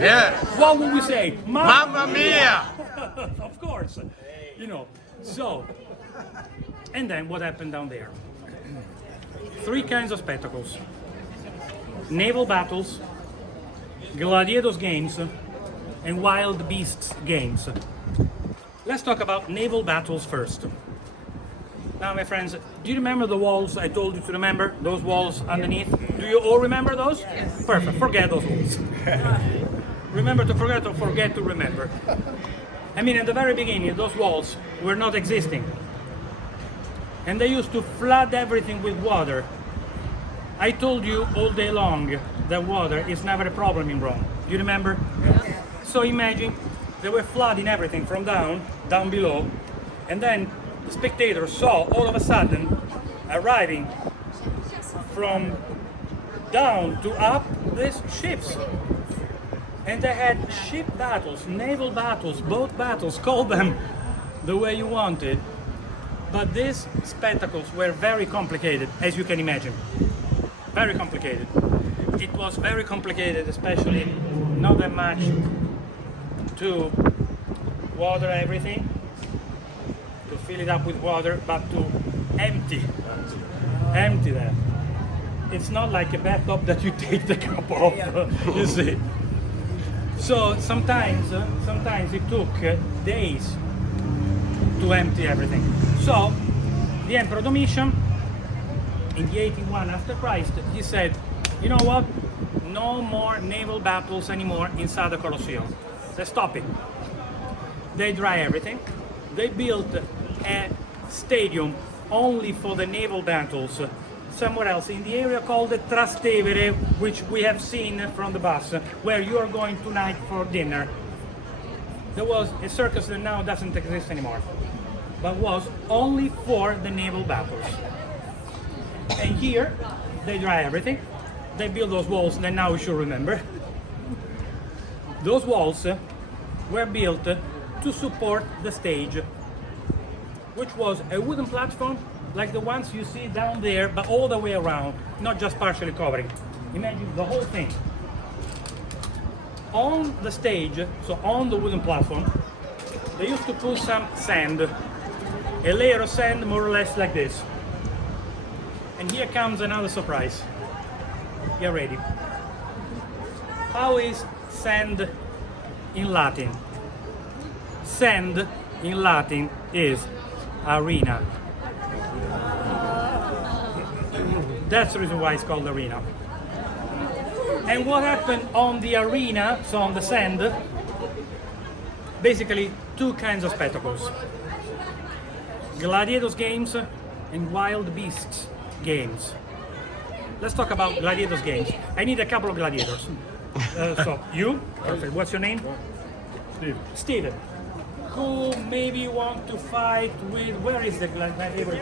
Yeah. What would we say? Mamma mia! Of course. You know. So, and then what happened down there? Three kinds of spectacles: naval battles, gladiators games, and wild beasts games. Let's talk about naval battles first. Now, my friends, do you remember the walls I told you to remember? Those walls underneath? Do you all remember those? Yes. Perfect. Forget those walls. Remember to forget or forget to remember. I mean, at the very beginning, those walls were not existing. And they used to flood everything with water. I told you all day long that water is never a problem in Rome. Do you remember? Yes. So imagine they were flooding everything from down below, and then spectators saw all of a sudden arriving from down to up these ships, and they had ship battles, naval battles, boat battles, call them the way you wanted, but these spectacles were very complicated, as you can imagine. Very complicated. It was very complicated, especially not that much to water everything, to fill it up with water, but to empty that. It's not like a bathtub that you take the cup off, you see. So sometimes it took days to empty everything. So the Emperor Domitian, in the 81 after Christ, he said, you know what? No more naval battles anymore inside the Colosseum. Let's stop it. They dry everything. They built a stadium only for the naval battles somewhere else in the area called the Trastevere, which we have seen from the bus, where you are going tonight for dinner. There was a circus that now doesn't exist anymore, but was only for the naval battles. And here they dry everything. They build those walls that now we should remember. Those walls were built to support the stage, which was a wooden platform like the ones you see down there, but all the way around, not just partially covering. Imagine the whole thing. On the stage, so on the wooden platform, they used to put some sand, a layer of sand more or less like this. And here comes another surprise. Get ready. How is sand in Latin? Sand in Latin is arena. That's the reason why it's called arena. And what happened on the arena, so on the sand, basically two kinds of spectacles: gladiators games and wild beasts games. Let's talk about gladiators games. I need a couple of gladiators. So you, perfect. What's your name? Steven. Who maybe want to fight with? Where is the gladiator?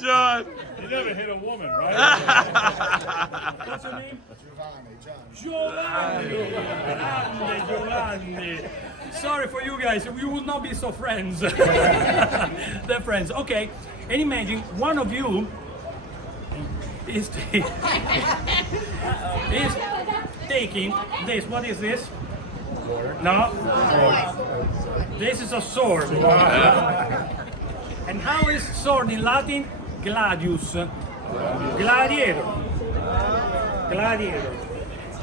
John. You never hit a woman, right? What's your name? Giovanni. Giovanni. Giovanni. Sorry for you guys, we will not be so friends. They're friends. Okay, and imagine one of you is taking this. What is this? No? This is a sword. And how is sword in Latin? Gladius. Gladiator. Gladiator.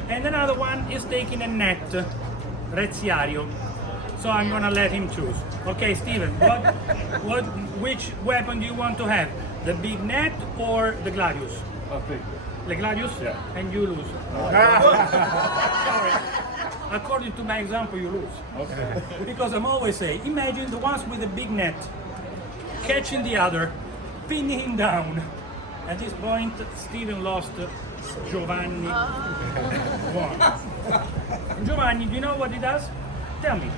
And another one is taking a net. Reziario. So I'm gonna let him choose. Okay, Steven, which weapon do you want to have? The big net or the gladius? The gladius? Yeah. And you lose. Sorry. According to my example, you lose. Okay. Because I'm always saying, imagine the ones with the big net catching the other, pinning him down. At this point, Steven lost. Giovanni won. Giovanni, do you know what he does? Tell me.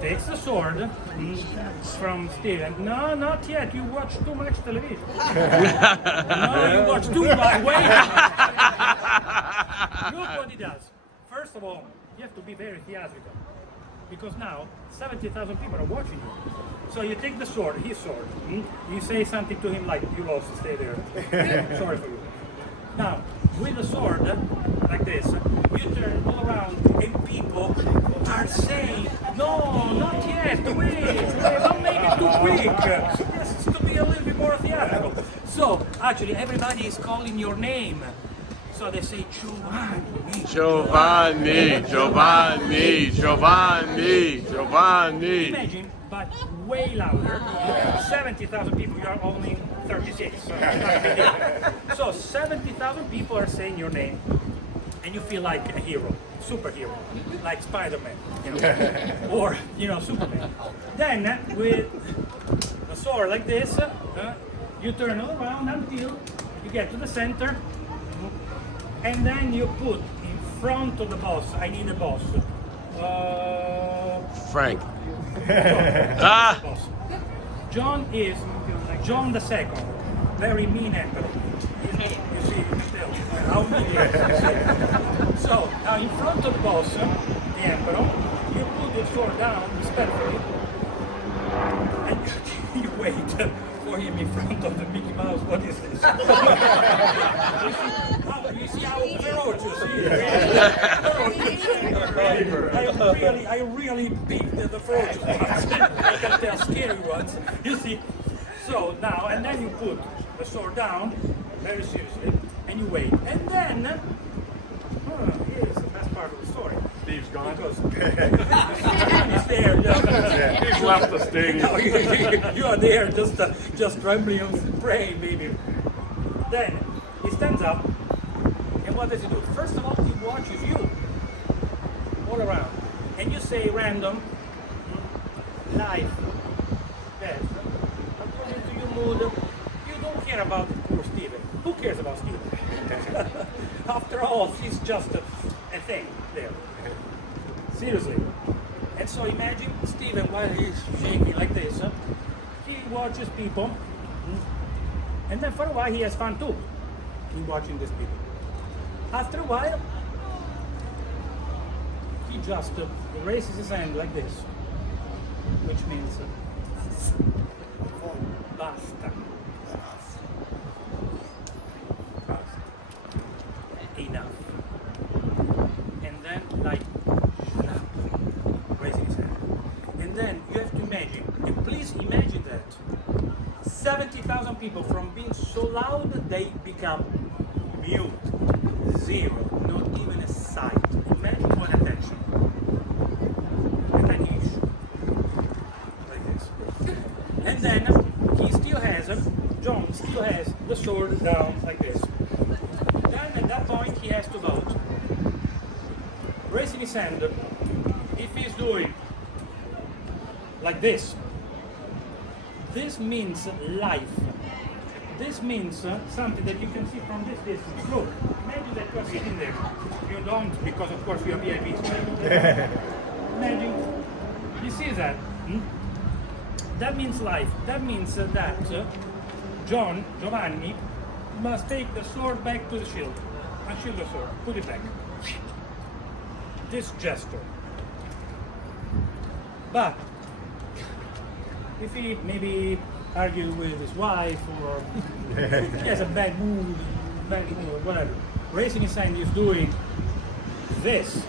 Takes the sword from Steven. No, not yet. You watch too much television. No, you watch too much. Wait. Look what he does. First of all, you have to be very theatrical. because now 70,000 people are watching you. So you take the sword, his sword, you say something to him like, "You lost, stay there. Sorry for you." Now, with the sword, like this, you turn all around and people are saying, "No, not yet, wait, don't make it too quick. This is to be a little bit more theatrical." So, actually, everybody is calling your name. So they say, "Giovanni." Giovanni, Giovanni, Giovanni, Giovanni. Imagine, but way louder. 70,000 people, you are only 36. So, it's not a big deal. So 70,000 people are saying your name, and you feel like a hero, superhero, like Spider-Man, or Superman. Then with a sword like this, you turn all around until you get to the center, and then you put in front of the boss. I need a boss. Frank. John. Boss. John is John II, very mean emperor. You see, you can tell how mean he is. So now in front of the boss, the emperor, you put your sword down respectfully, and you wait for him in front of the Mickey Mouse. What is this? You see how ferocious he is. I really picked the ferocious ones. I can tell scary ones. You see. So now, and then you put the sword down very seriously, and you wait. And then, here's the best part of the story. Steve's gone. Because he's there. He's left the stadium. You are there, just trembling and praying, maybe. Then he stands up, and what does he do? First of all, he watches you all around, and you say random, life, death. According to your mood, you don't care about poor Steven. Who cares about Steven? After all, he's just a thing there. Seriously. And so imagine Steven, while he's shaking like this, he watches people, and then for a while he has fun too in watching these people. After a while, he just raises his hand like this, which means basta. Basta. Enough. And then, like, raising his hand. And then you have to imagine, and please imagine that 70,000 people, from being so loud, they become mute. Zero, not even a sight. Imagine what attention. And then he like this. And then he still has, John still has the sword down like this. Then at that point he has to vote. Raising his hand, if he's doing like this means life. This means something that you can see from this distance. Look, imagine that you're sitting there. You don't, because of course you're VIP. Imagine, you see that? That means life. That means that Giovanni, must take the sword back to the shield. Unshield the sword, put it back. This gesture. But if he maybe argue with his wife, or he has a bad mood, whatever, raising his hand, he's doing this.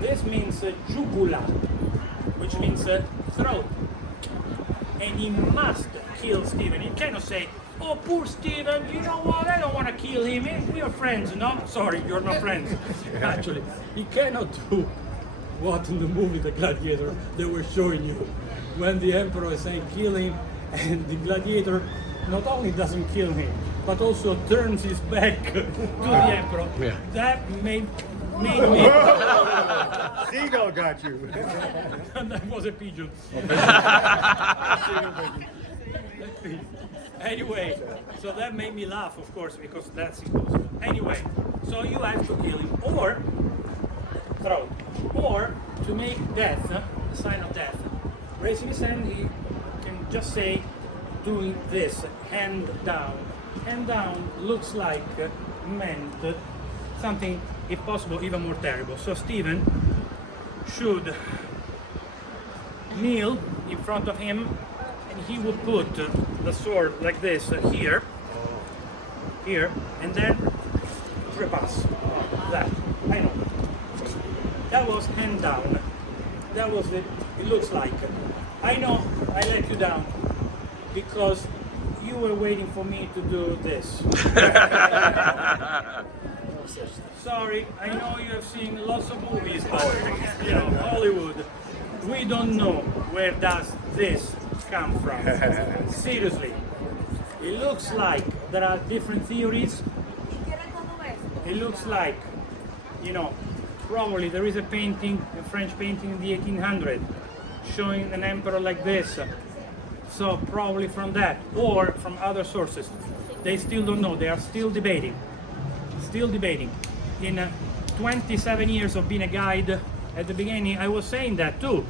This means jugula, which means throat. And he must kill Steven. He cannot say, "Oh, poor Steven, you know what, I don't want to kill him. We are friends." No, sorry, you're not friends. Actually, he cannot do what in the movie The Gladiator they were showing you. When the emperor is saying kill him, and the gladiator not only doesn't kill him, but also turns his back to the emperor. Yeah. That made me... Seagull got you. That was a pigeon. Anyway, so that made me laugh, of course, because that's impossible. Anyway, so you have to kill him, or throw, or to make death, the sign of death. Raising his hand, he can just say, doing this, hand down. Hand down looks like meant something, if possible, even more terrible. So Steven should kneel in front of him, and he would put the sword like this here, and then repass. That, I know. That was hand down. That was it looks like. I know I let you down because you were waiting for me to do this. Sorry, I know you have seen lots of movies, but you know, Hollywood. We don't know where does this come from. Seriously. It looks like there are different theories. It looks like, you know, probably there is a painting, a French painting in the 1800s, showing an emperor like this. So probably from that, or from other sources. They still don't know. They are still debating. Still debating. In 27 years of being a guide, at the beginning I was saying that too,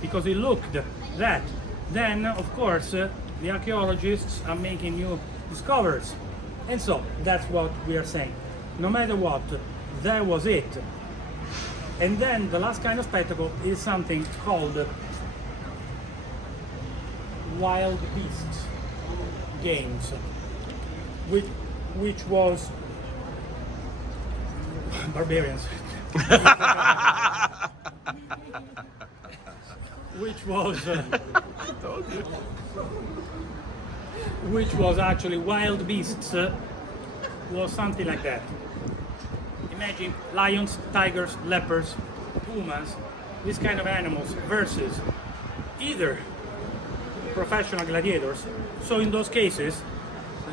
because it looked that. Then, of course, the archaeologists are making new discoveries. And so, that's what we are saying. No matter what, that was it. And then the last kind of spectacle is something called wild beasts games, which was barbarians. which was actually wild beasts, was something like that. Imagine lions, tigers, leopards, pumas, these kind of animals versus either professional gladiators. So in those cases,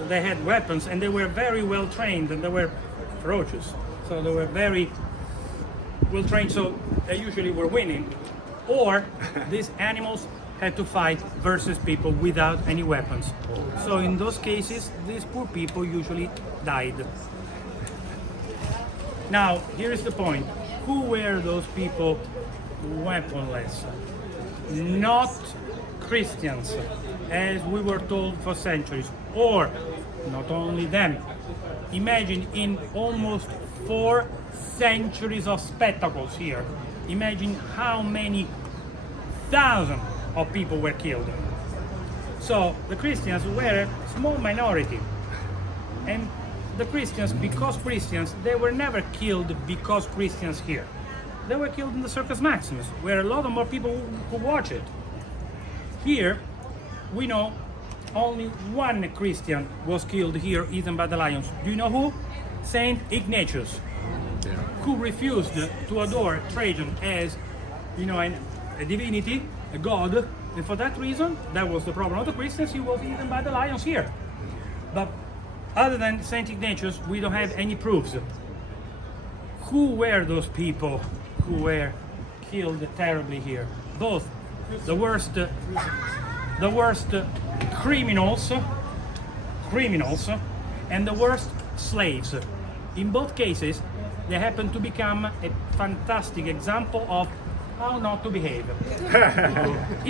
they had weapons and they were very well trained and they were ferocious. So they were very well trained, so they usually were winning. Or these animals had to fight versus people without any weapons. So in those cases, these poor people usually died. Now, here is the point. Who were those people weaponless? Not Christians, as we were told for centuries. Or, not only them. Imagine in almost 4 centuries of spectacles here. Imagine how many thousands of people were killed. So the Christians were a small minority. And the Christians, because Christians, they were never killed because Christians here. They were killed in the Circus Maximus, where a lot of more people could watch it. Here, we know only one Christian was killed here, eaten by the lions. Do you know who? Saint Ignatius, who refused to adore Trajan as, you know, a divinity, a god, and for that reason, that was the problem of the Christians, he was eaten by the lions here. But other than Saint Ignatius, we don't have any proofs. Who were those people who were killed terribly here? Both the worst criminals and the worst slaves. In both cases, they happen to become a fantastic example of how not to behave.